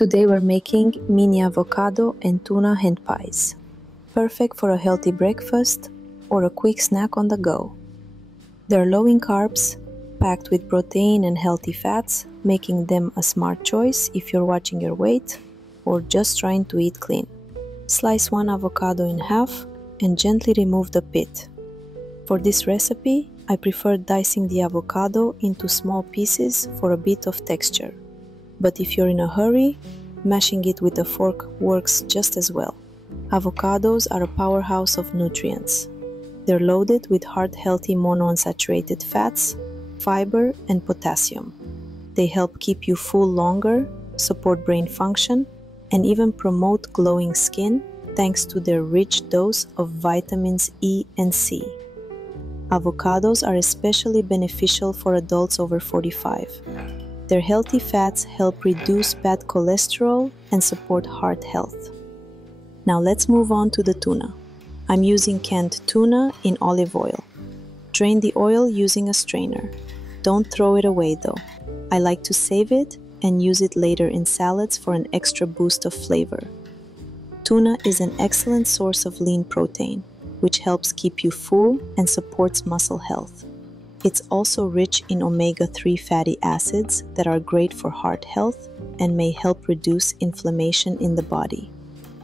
Today we're making mini avocado and tuna hand pies. Perfect for a healthy breakfast or a quick snack on the go. They're low in carbs, packed with protein and healthy fats, making them a smart choice if you're watching your weight or just trying to eat clean. Slice one avocado in half and gently remove the pit. For this recipe, I prefer dicing the avocado into small pieces for a bit of texture. But if you're in a hurry, mashing it with a fork works just as well. Avocados are a powerhouse of nutrients. They're loaded with heart-healthy monounsaturated fats, fiber, and potassium. They help keep you full longer, support brain function, and even promote glowing skin thanks to their rich dose of vitamins E and C. Avocados are especially beneficial for adults over 45. Their healthy fats help reduce bad cholesterol and support heart health. Now let's move on to the tuna. I'm using canned tuna in olive oil. Drain the oil using a strainer. Don't throw it away though. I like to save it and use it later in salads for an extra boost of flavor. Tuna is an excellent source of lean protein, which helps keep you full and supports muscle health. It's also rich in omega-3 fatty acids that are great for heart health and may help reduce inflammation in the body.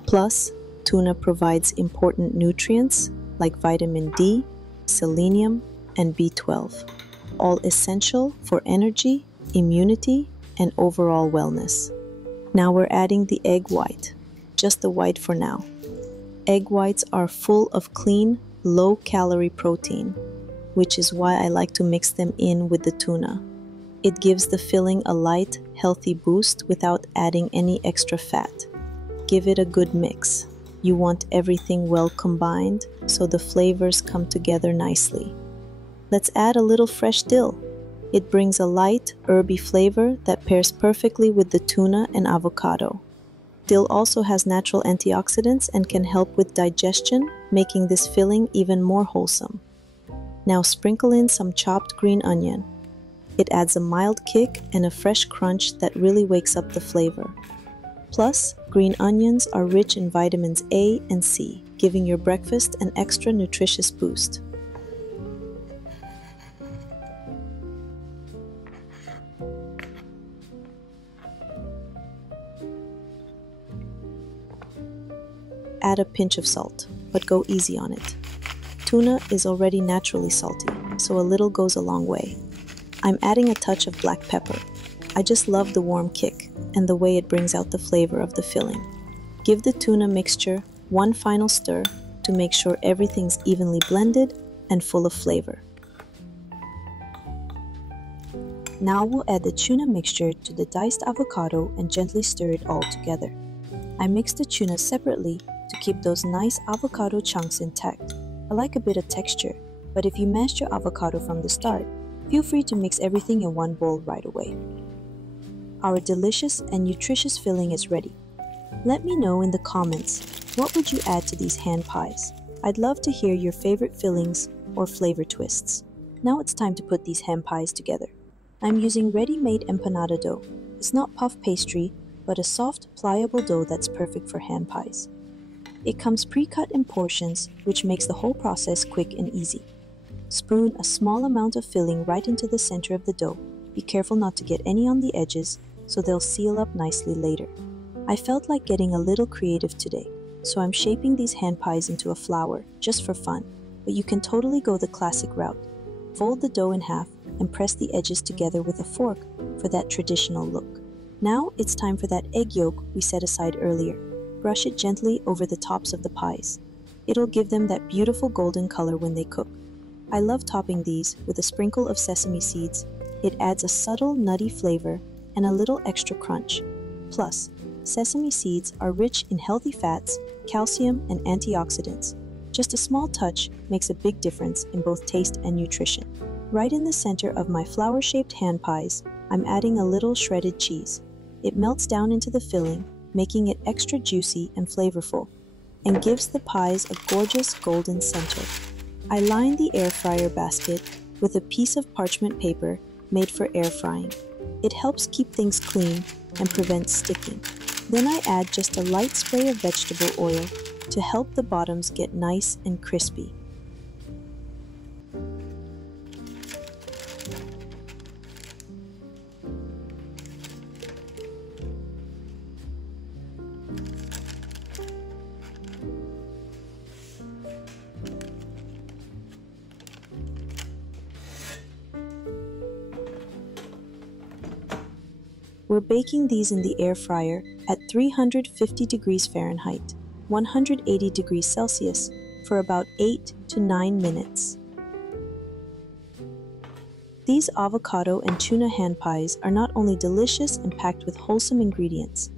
Plus, tuna provides important nutrients like vitamin D, selenium, and B12, all essential for energy, immunity, and overall wellness. Now we're adding the egg white, just the white for now. Egg whites are full of clean, low-calorie protein, which is why I like to mix them in with the tuna. It gives the filling a light, healthy boost without adding any extra fat. Give it a good mix. You want everything well combined so the flavors come together nicely. Let's add a little fresh dill. It brings a light, herby flavor that pairs perfectly with the tuna and avocado. Dill also has natural antioxidants and can help with digestion, making this filling even more wholesome. Now sprinkle in some chopped green onion. It adds a mild kick and a fresh crunch that really wakes up the flavor. Plus, green onions are rich in vitamins A and C, giving your breakfast an extra nutritious boost. Add a pinch of salt, but go easy on it. Tuna is already naturally salty, so a little goes a long way. I'm adding a touch of black pepper. I just love the warm kick and the way it brings out the flavor of the filling. Give the tuna mixture one final stir to make sure everything's evenly blended and full of flavor. Now we'll add the tuna mixture to the diced avocado and gently stir it all together. I mix the tuna separately to keep those nice avocado chunks intact. I like a bit of texture, but if you mashed your avocado from the start, feel free to mix everything in one bowl right away. Our delicious and nutritious filling is ready. Let me know in the comments, what would you add to these hand pies? I'd love to hear your favorite fillings or flavor twists. Now it's time to put these hand pies together. I'm using ready-made empanada dough. It's not puff pastry, but a soft, pliable dough that's perfect for hand pies. It comes pre-cut in portions, which makes the whole process quick and easy. Spoon a small amount of filling right into the center of the dough. Be careful not to get any on the edges, so they'll seal up nicely later. I felt like getting a little creative today, so I'm shaping these hand pies into a flower, just for fun, but you can totally go the classic route. Fold the dough in half and press the edges together with a fork for that traditional look. Now it's time for that egg yolk we set aside earlier. Brush it gently over the tops of the pies. It'll give them that beautiful golden color when they cook. I love topping these with a sprinkle of sesame seeds. It adds a subtle nutty flavor and a little extra crunch. Plus, sesame seeds are rich in healthy fats, calcium, and antioxidants. Just a small touch makes a big difference in both taste and nutrition. Right in the center of my flower-shaped hand pies, I'm adding a little shredded cheese. It melts down into the filling, making it extra juicy and flavorful, and gives the pies a gorgeous golden center. I line the air fryer basket with a piece of parchment paper made for air frying. It helps keep things clean and prevents sticking. Then I add just a light spray of vegetable oil to help the bottoms get nice and crispy. We're baking these in the air fryer at 350 degrees Fahrenheit, 180 degrees Celsius, for about 8 to 9 minutes. These avocado and tuna hand pies are not only delicious and packed with wholesome ingredients,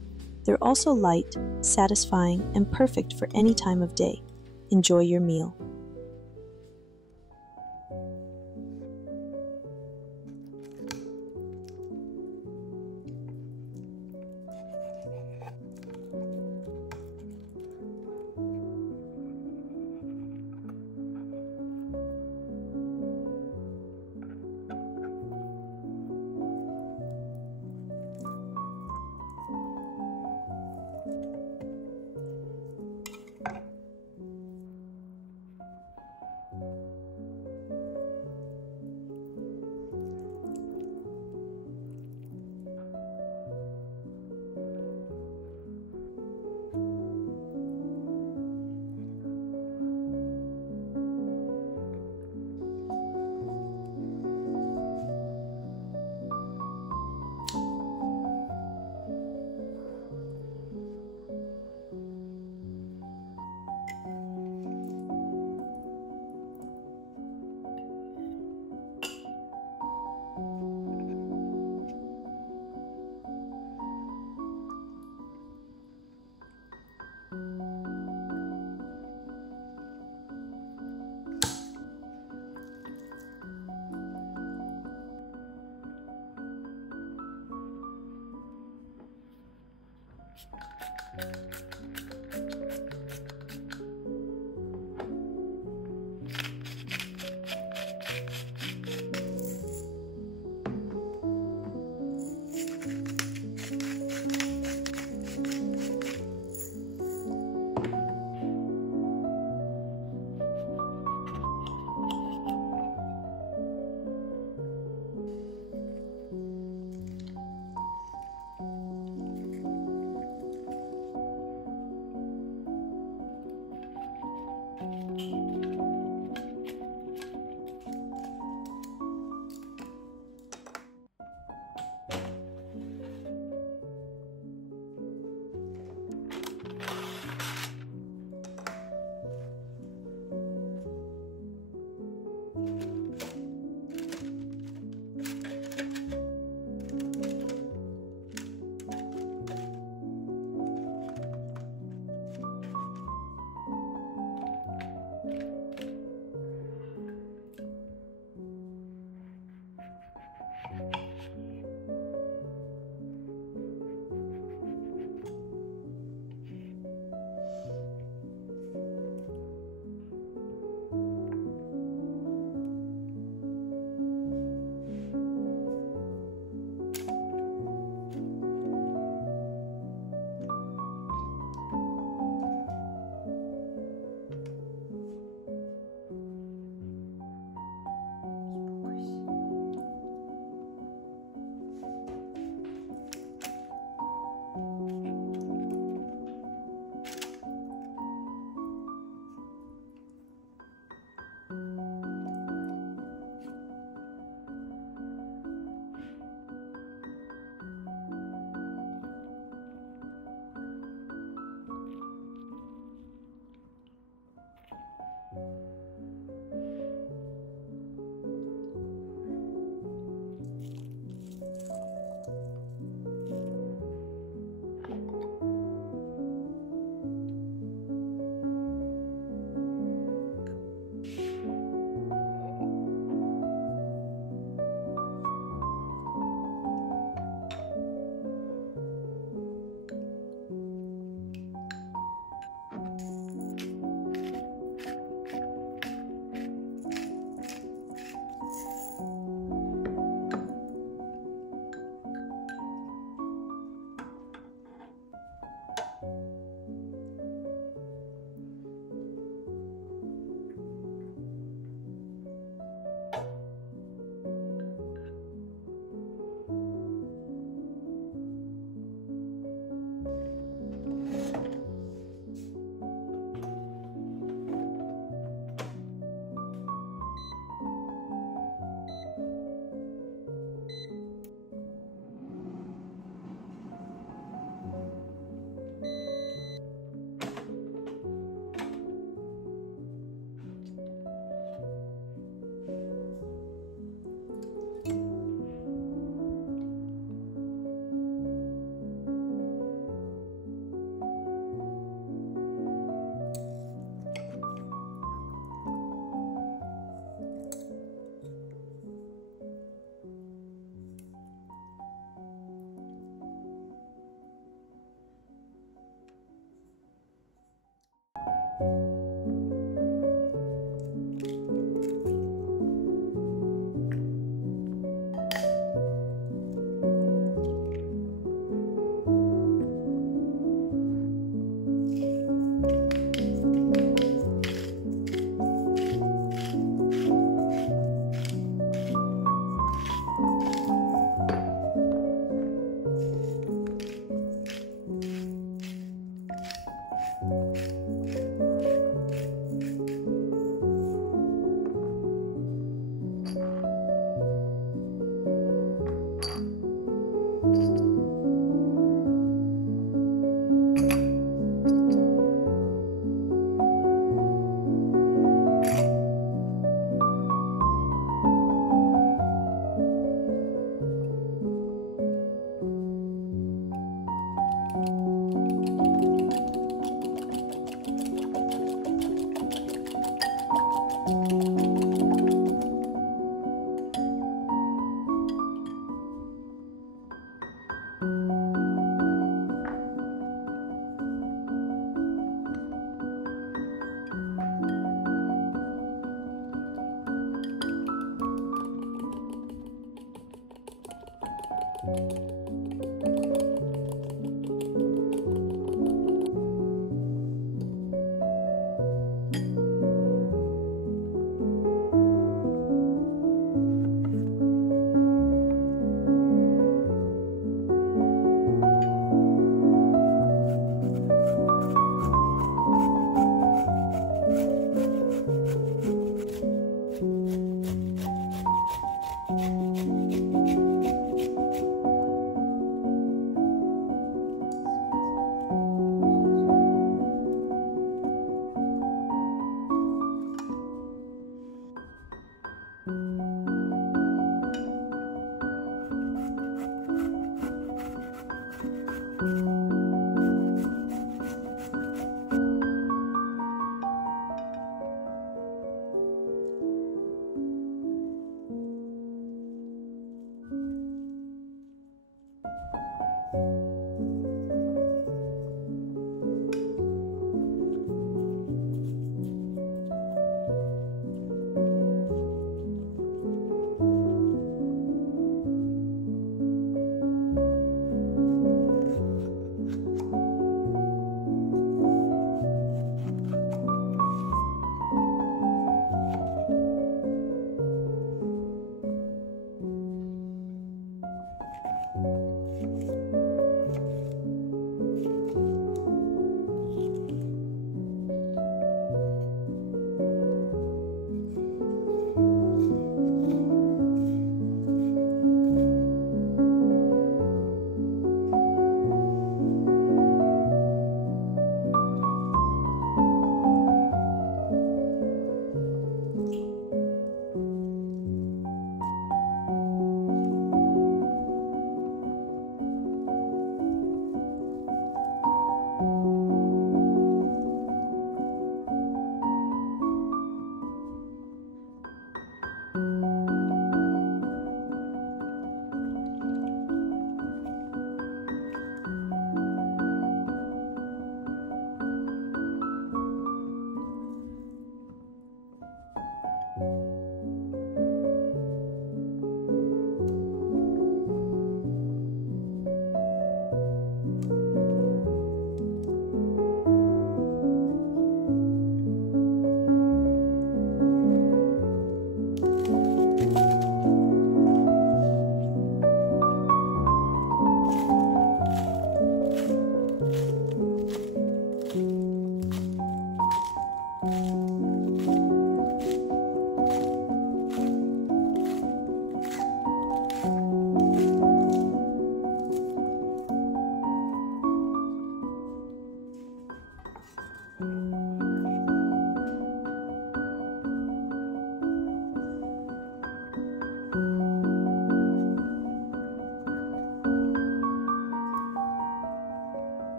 they're also light, satisfying, and perfect for any time of day. Enjoy your meal.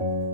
you.